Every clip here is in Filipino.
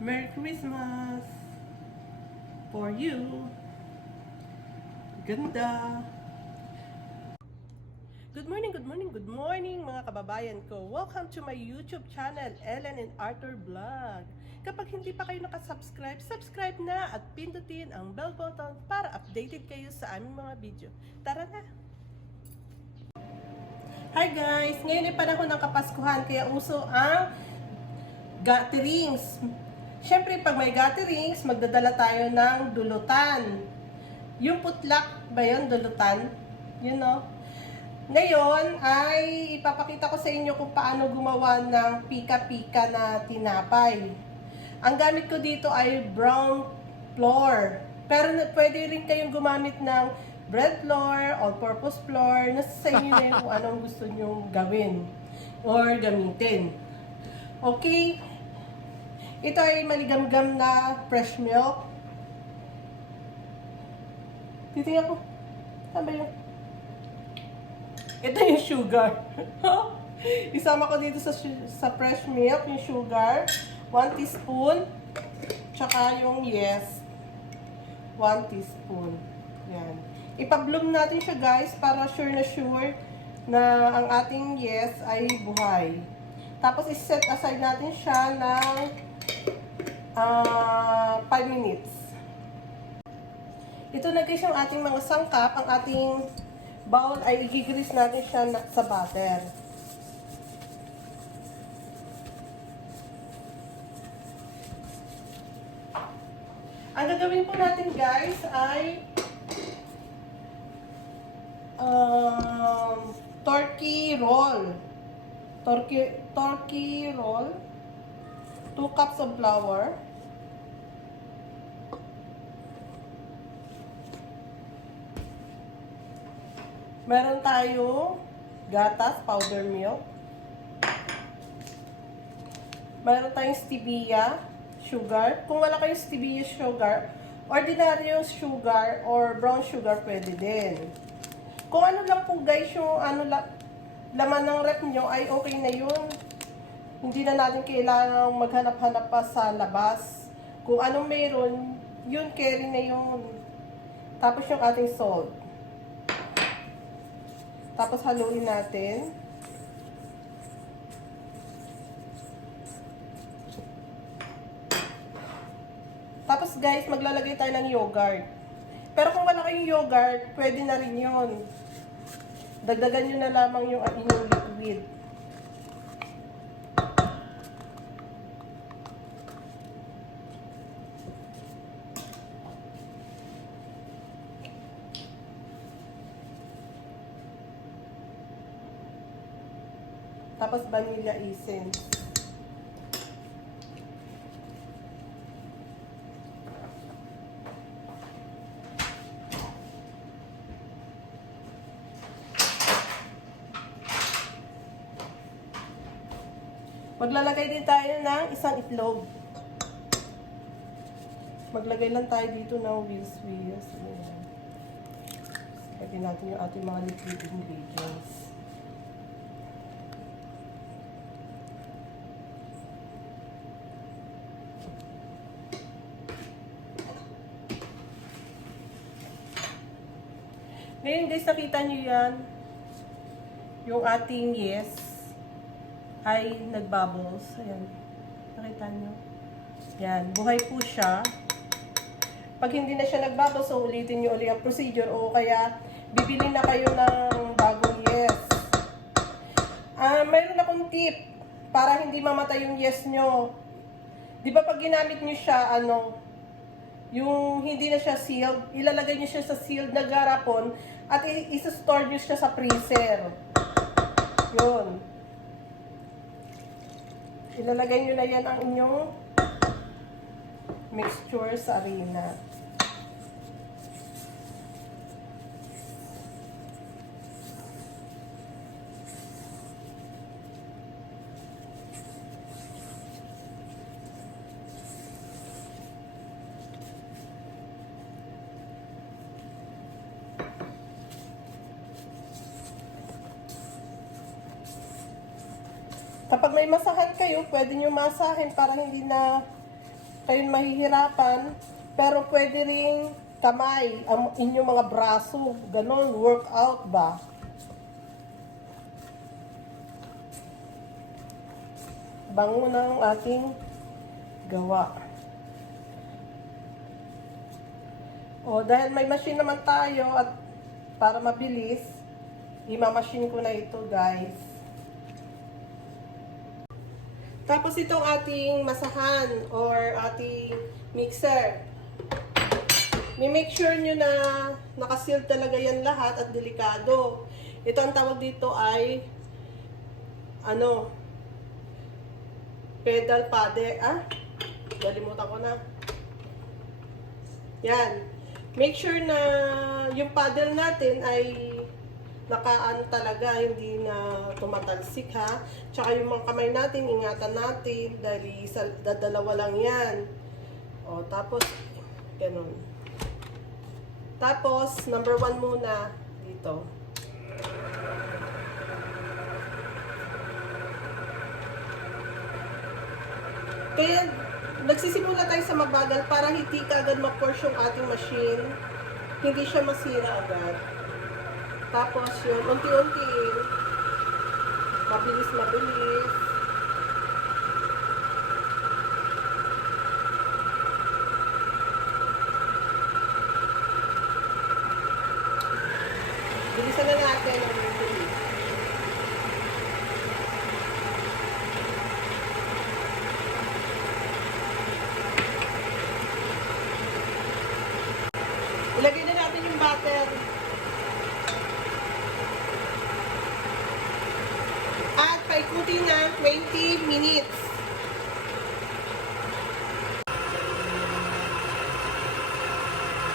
Merry Christmas for you. Ganda. Good morning, good morning, good morning mga kababayan ko. Welcome to my YouTube channel, Ellen and Arthur Vlog. Kapag hindi pa kayo nakasubscribe, subscribe na at pindutin ang bell button para updated kayo sa aming mga video. Tara na! Hi guys! Ngayon ay panahon ng Kapaskuhan kaya uso ang gatherings. Siyempre pag may gatherings, magdadala tayo ng dulutan. Yung putlak ba yun, dulutan? You know? Ngayon ay ipapakita ko sa inyo kung paano gumawa ng pika-pika na tinapay. Ang gamit ko dito ay brown flour. Pero pwede rin kayong gumamit ng bread flour, all-purpose flour. Nasa sa inyo na kung anong gusto nyo gawin or gamitin. Okay? Ito ay maligamgam na fresh milk. Titingnan ko. Saan ba yun? Ito yung sugar. Isama ko dito sa fresh milk, yung sugar. 1 teaspoon. Tsaka yung yeast. 1 teaspoon. Yan. Ipa-bloom natin siya guys para sure na ang ating yeast ay buhay. Tapos iset aside natin siya ng 5 minutes. Ito na guys yung ating mga sangkap. Ang ating bowl ay igigrease natin siya sa butter. Ang gagawin po natin guys ay turkey roll. Turkey roll. 2 cups of flour. Meron tayong gatas, powder milk. Meron tayong stevia, sugar. Kung wala kayong stevia sugar, ordinary sugar or brown sugar pwede din. Kung ano lang po guys yung laman ng rep nyo ay okay na yun. Hindi na natin kailangang maghanap-hanap pa sa labas. Kung anong meron, yun carry na yun. Tapos yung ating salt. Tapos haluin natin. Tapos guys, maglalagay tayo ng yogurt. Pero kung wala kayong yogurt, pwede na rin yun. Dagdagan nyo na lamang yung inyong liquid. Tapos vanilla essence. Maglalagay din tayo ng isang itlog. Maglagay lang tayo dito ng whisk. Lagyan natin yung ating mga liquid ingredients. Ngayon guys, nakita nyo yan, yung ating yeast ay nagbubbles. Ayan, nakita nyo. Yan, buhay po siya. Pag hindi na siya nagbubbles, so ulitin nyo ulit ang procedure o kaya bibili na kayo ng bagong yeast. Mayroon akong tip para hindi mamatay yung yeast nyo. Di ba pag ginamit nyo siya, yung hindi na siya sealed, ilalagay nyo siya sa sealed na garapon at isa-store nyo siya sa freezer. Yun. Ilalagay nyo na yan ang inyong mixture sa arena. Kapag may masahan kayo, pwede nyo masahin para hindi na kayo mahihirapan, pero pwede ring kamay, ang inyong mga braso, ganon, workout ba? Bango ng ating gawa. O, dahil may machine naman tayo at para mabilis, imamachine ko na ito, guys. Tapos itong ating masahan or ating mixer. Make sure nyo na nakaseal talaga yan lahat at delikado. Ito ang tawag dito ay pedal paddle. Nalimutan ko na. Yan. Make sure na yung paddle natin ay nakaano talaga, hindi na tumatalsik ha. Tsaka yung mga kamay natin, ingatan natin dahil dalawa lang yan. O, tapos, ganun. Tapos, number 1 muna dito. Kaya, nagsisimula tayo sa mabagal para hindi ka agad ma-force yung ating machine. Hindi siya masira agad. Tapos yun, unti-unti, mabilis. Bilisan na natin ang bilis. Ilagay na natin yung butter. At paikutin na 20 minutes.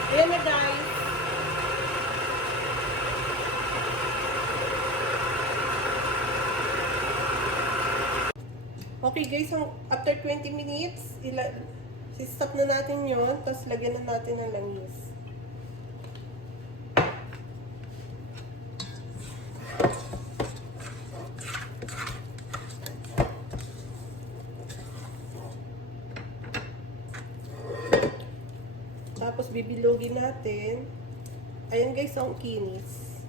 Ayan na, guys. Okay guys, after 20 minutes, stop na natin yon, tapos lagyan na natin ng langis. Tapos bibilogin natin. Ayan guys, ang kinis.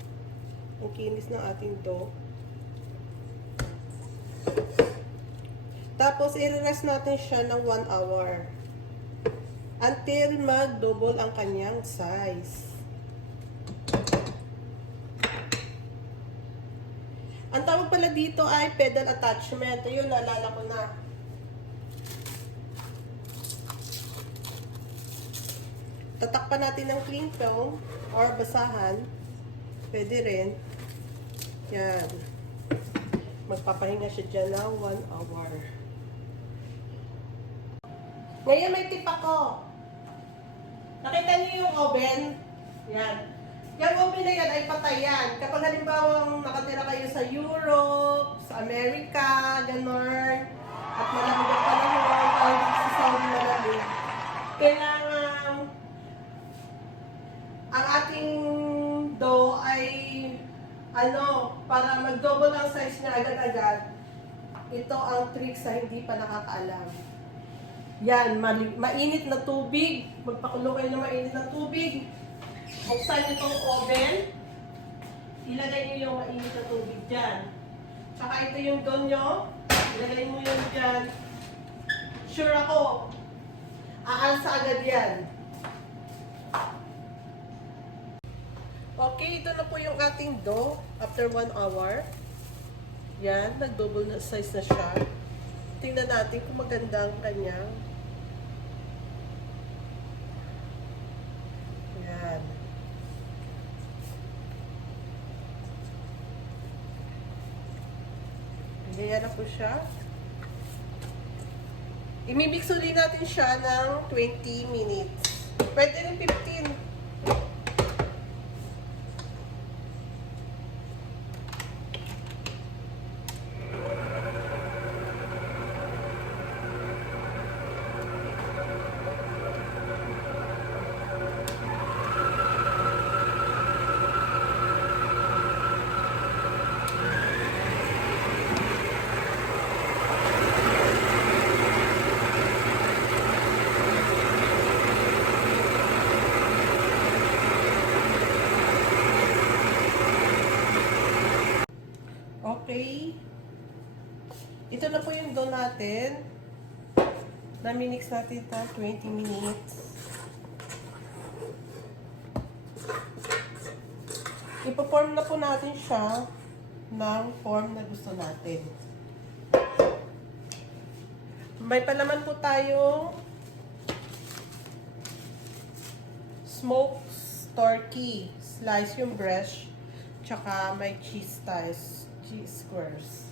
Ang kinis ng ating dough. Tapos, i-rest natin siya ng 1 hour. Until mag-double ang kanyang size. Ang tawag pala dito ay pedal attachment. Ayun, naalala ko na. Tatakpan natin ng cling film or basahan. Pwede rin. Yan. Magpapahinga siya dyan ng 1 hour. Ngayon may tip ako. Nakita niyo yung oven? Yan. Yung oven na yan ay patay yan. Kapag halimbawa nakatira kayo sa Europe, sa Amerika, gano'n, at malamig ang panahon, parang sa Saudi malamig, kailangan ang ating dough ay para mag-double ang size niya agad-agad. Ito ang trick sa hindi pa nakakaalam. Yan, mainit na tubig. Magpakulo kayo ng mainit na tubig. Buksan nyo itong oven. Ilagay nyo yung mainit na tubig dyan. Tsaka ito yung dough nyo. Ilagay mo yun dyan. Sure ako, aalsa agad yan. Okay, ito na po yung ating dough after 1 hour. Yan, nag-double na size na siya. Tingnan natin kung maganda ang kanyang. Yan. Ganyan na po siya. Imimix ulit natin siya ng 20 minutes. Pwede rin 15. Okay. Ito na po yung dough natin. Na-mix natin ito 20 minutes. Ipo-form na po natin siya ng form na gusto natin. May palaman po tayong smoked turkey. Slice yung breast. Tsaka may cheese squares.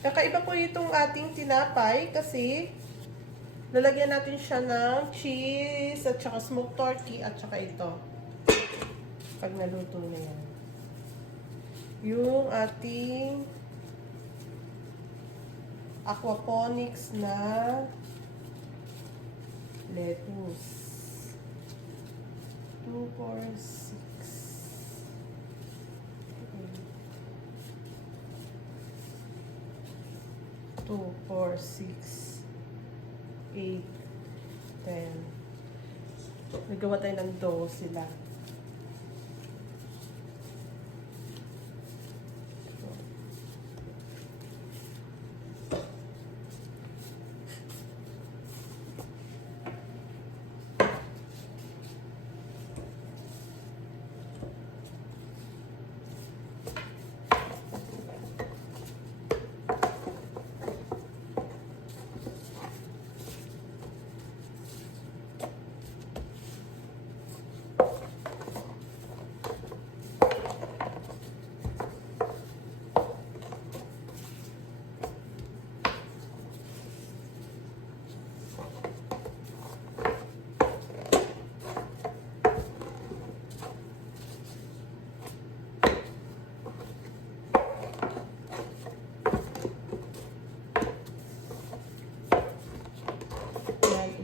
Kakaiba po itong ating tinapay kasi lalagyan natin siya ng cheese at saka smoked turkey at saka ito. Pag naluto na yan. Yung ating aquaponics na lettuce. 2, 4, 6. 2, 4, 6, 8, 10. Nagawa tayo ng 12 sila.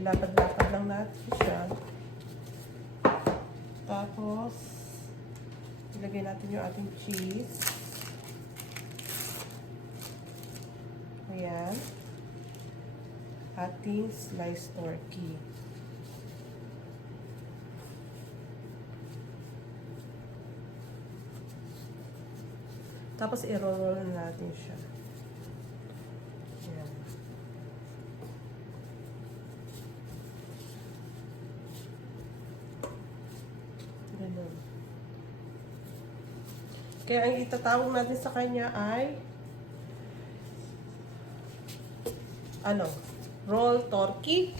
Lapad-lapad lang natin siya. Tapos, ilagay natin yung ating cheese. Ayan. Ating sliced turkey. Tapos, i-roll natin siya. Ayan. Ganun. Kaya ang itatawag natin sa kanya ay roll turkey.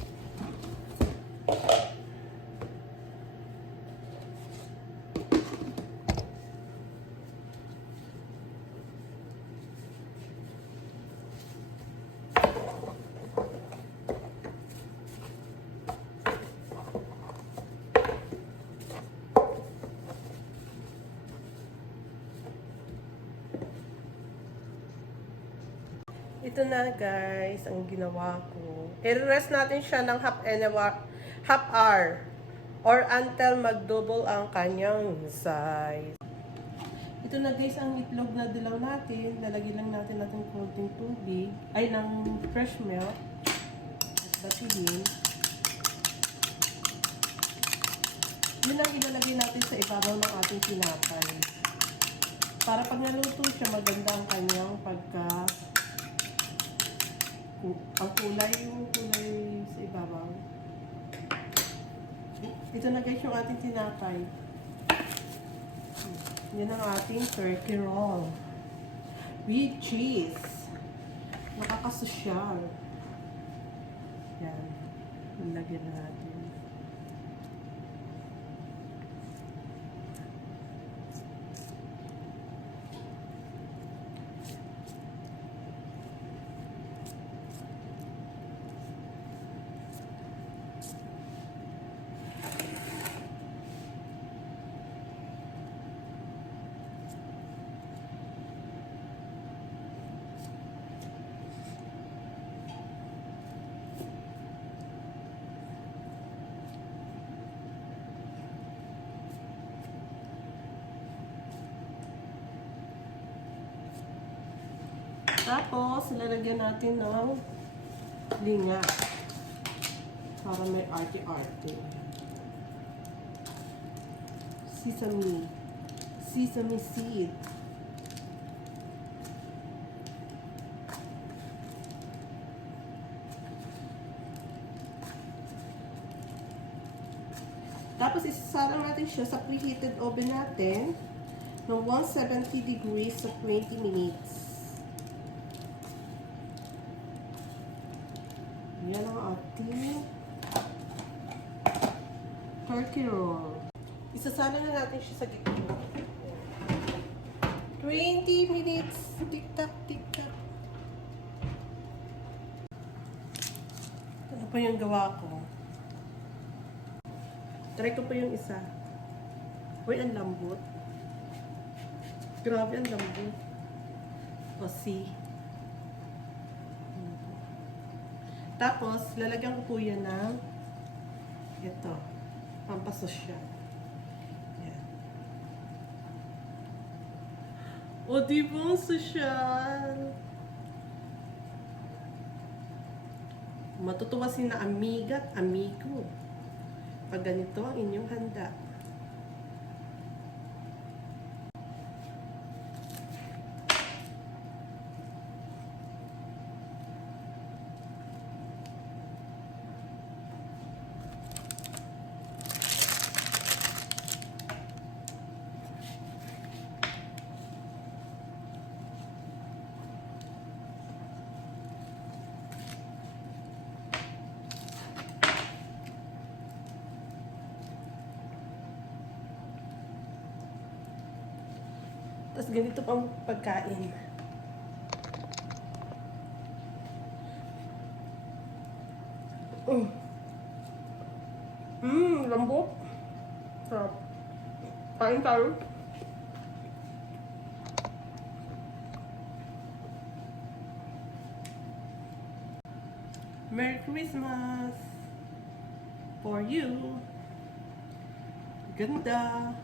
Ito na guys, ang ginawa ko. I-rest natin siya ng half hour or until mag-double ang kanyang size. Ito na guys ang itlog na dilaw natin. Lalagyan lang natin konting tubig, ay ng fresh milk at batilin. Yun ang ilalagay natin sa ibabaw ng ating tinapay. Para pag naluto siya, maganda ang kanyang ang kulay sa ibabaw. Ito na guys yung ating tinapay. Yan ang ating turkey roll with cheese. Nakakasosyal. Yan. Nilagyan na natin. Tapos, lalagyan natin ng linga. Para may arte-arte. Sesame. Sesame seed. Tapos, isasarang natin siya sa preheated oven natin ng 170 degrees sa 20 minutes. Yan ang ating turkey roll. Isasala na natin siya sa gitna. 20 minutes. Tik-tak, tik-tak. Ano pa yung gawa ko? Try ko pa yung isa. Uy, ang lambot. Grabe, ang lambot. O, see? Tapos, lalagyan ko po yan ng ito. Pampasosya. Yan. O, diba ang sosyal? Matutuwa sina amiga at amigo pag ganito ang inyong handa. Tapos ganito pang pagkain. Lambot. Sarap. Kain tayo. Merry Christmas for you. Ganda.